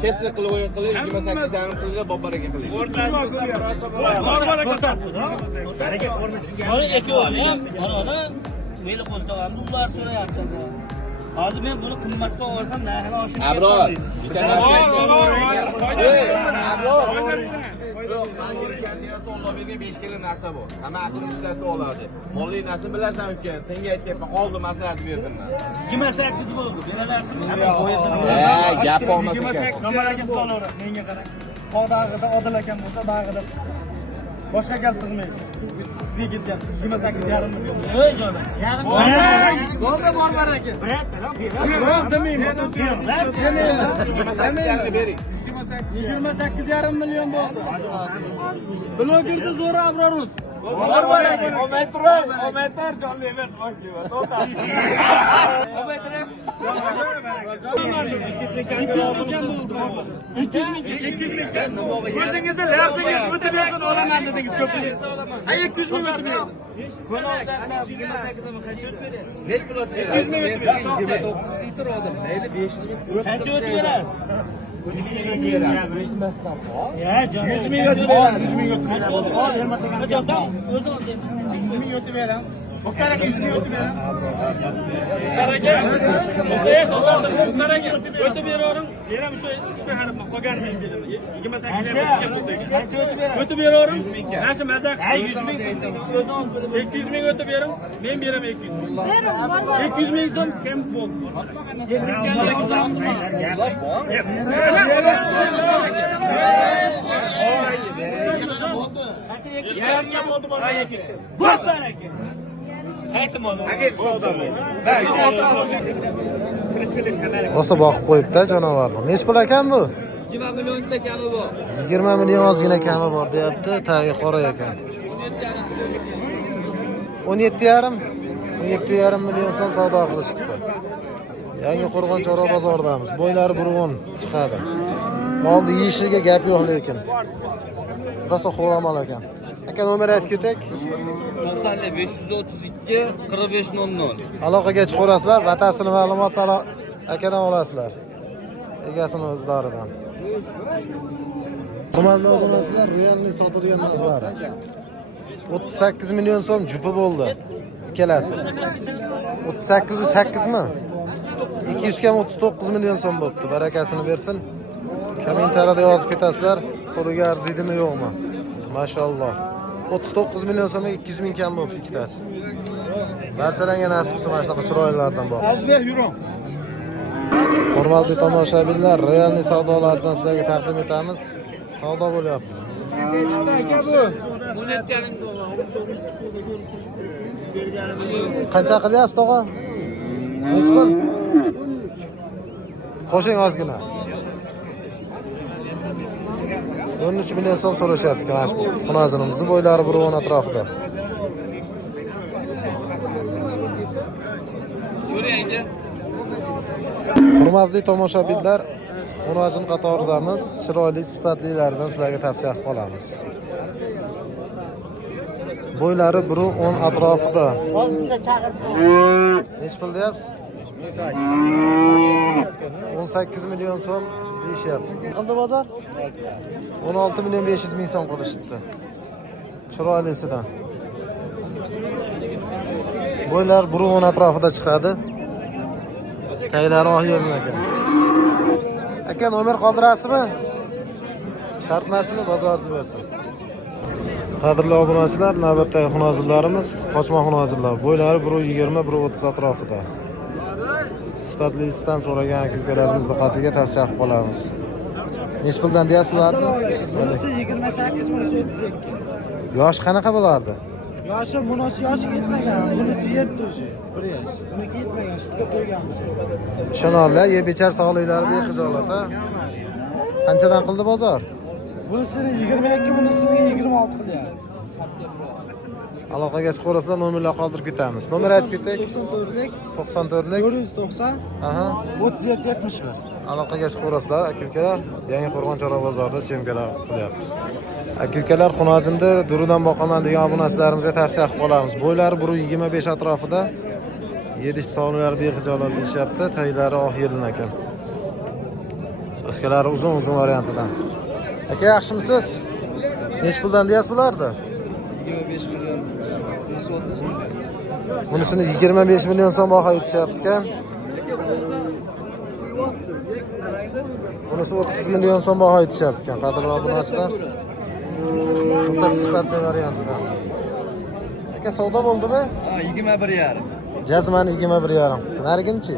Chesni qilib 28 yarim qilib bobaraka qiling. Hozir men buni qimmatga olsam narxini oshirib Abror, Amerikaning 5 kilo narsa bor. Hamma aqlni ishlatib oladi. Molli narsa bilasan uka, senga aytayapman, oldi maslahat berdim men. 28 bo'ldi. Beralasizmi? Gap olmasa ekan. Kameraga solavering, menga qarang. Qodag'ida Odil akam bo'lsa, bag'ida boshqa gap sig'maydi. Sizga ketgan 28,5 million. Ey jonim. Yarim bo'ldi bor aka. Bering. 28,5 million bo'ldi. Blogerda zo'r Abroruz. Ometlar jonli emas, to'xtab. O'zingizni larsingiz o'tib bersin olaman dedingiz ko'pchilik. 200 ming o'tib bering. Necha pul o'tib berasiz? 200 ming o'tib bering. 29 oldim. Mayli 5 yil. Qancha o'tib berasiz? 100 ming o'tib beramiz. Ya jon. 100 ming o'tib beramiz. 100 ming o'tib beramiz. O'zi oldi. 100 ming o'tib beramiz. Muhtaraka 100 ming o'tib beramiz. Muhtaraka o'tib beravering. Beram shu 3 ta harf qolgan dedim. 28 o'tib beravering. Mana shu mazaq 100 ming. 200 ming o'tib bering. Men beraman 200 ming. 200 ming so'm kim bo'ldi? Rosa boqib qo'yibdi janovarni. Nech pul ekan bu? 20 millioncha kami bor. 20 million ozgina kami bor deyapti, tagi qora ekan. 17,5 million so'm savdo qilishibdi. Yangi Qo'rg'on Chorva bozoridamiz. Bo'ylari burg'un chiqadi. Molni yeyishiga gap yo'q lekin. Rosa xo'ramal ekan. Aka nomer aytib ketak. 532 4500. Aloqaga chiqarasizlar, batafsil ma'lumotlar akadan olasizlar. Egasini o'zlaridan. Hurmatli obunachilar, realni sotilgan narxlari. 38 million so'm jupi bo'ldi. Ikkalasi. 38 va 8 mi? 200 kam 39 million so'm bo'pti. Barakasini bersin. Kommentariyada yozib ketasizlar, qo'liga arziydimi yo'qmi? Mashalloh. 39 million so'mga 200 ming kam bo'pti ikkitasi. Barchalarga nasib qilsin mana shunaqa chiroylilardan boqish. Azber yuring. Hurmatli tomoshabinlar, realni savdolardan sizlarga taqdim etamiz. Savdo bo'lyapti. Qancha qilyapsiz, tog'a? Nech pul? Qo'shing ozgina. 13 million so'm so'rashyapti mana shu xonazonimizni bo'ylari burg'on atrofida. Hurmatli tomoshabinlar, xonajin qatoridamiz. Chiroyli sifatlilardan sizlarga tavsiya qilib qolamiz. Bo'ylari 1.10 atrofida. Nech pul deyapsiz? 18 million so'm deyishyapti. Qildi bozor? 16 million 500 ming so'm qilishibdi. Chiroylisidan. Bo'ylar 1.10 atrofida chiqadi. Taylari oq yerin ekan. Aka nomer qoldirasizmi? Shartmasimi bozorsiz bersin. Qadrli obunachilar, navbatdagi xonozirlarimiz qochma xonozirlar. Bo'ylari 1.20 1.30 atrofida. Sifatlisidan so'ragan ko'kalarimiz diqqatiga tavsiya qilib qolamiz. Nech puldan deyapsiz bularni? Bunisi 28, bunisi 32. Yosh qanaqa bo'lardi? Yoshi bunisi yoshi yetmagan, bunisi 7 o'zi. 1 yosh. Buniki yetmagan, sutga to'yganmiz. Ishonarlar, yeb-ichar sog'liklari bexijolat, ha? Qanchadan qildi bozor? Bunisini 22, bunisini 26 qilyapti. Aloqaga chiqaverasizlar, nomerlar qoldirib ketamiz. Nomer aytib keting. 94'lik 94lik. 490 Aha. 37 71. Aloqaga chiqaverasizlar, aka-ukalar. Yangi Qo'rg'on Chorva bozorida chemkalar qilyapmiz. Aka-ukalar Xunojinda Duridan boqaman degan obunachilarimizga tavsiya qilib qolamiz. Bo'ylari 1.25 atrofida. Yedish sonlari bexijolat deyishyapti, taylari oq yelin ekan. Sochkalari uzun variantidan. Aka, yaxshimisiz? Nech puldan deyasiz bularni? 25 milyon. 30 milyon. Bunisini 25 million so'm baho aytishyapti ekan. Bunisi 30 million so'm baho aytishyapti ekan. Qadrli obunachilar. O'ta sifatli variantidan. Aka, savdo bo'ldimi? Ha 21,5. Jazmani 21,5. Nariginchi?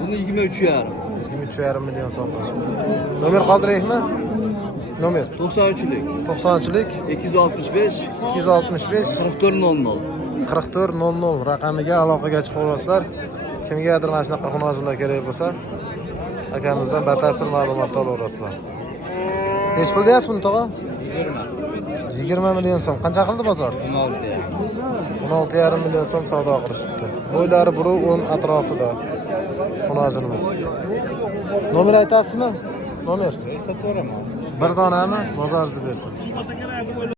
Buni 23,5. 23,5 million so'm qilishdi. Nomer qoldiraylikmi? Nomer 93'lik 90'lik 265 265 4400. 4400 raqamiga aloqaga chiqaverasizlar. Kimgadir mana shunaqa xunojinlar kerak bo'lsa, akamizdan batafsil ma'lumot olaverasizlar. Nech pul deyapsiz buni, tog'a? 20 million so'm. Qancha qildi bozor? 16,5 million so'm savdo qilishibdi. Bo'ylari 1.10 atrofida xunojinimiz. Nomer aytasizmi? Nomer. Bir donami bozoringizni bersin.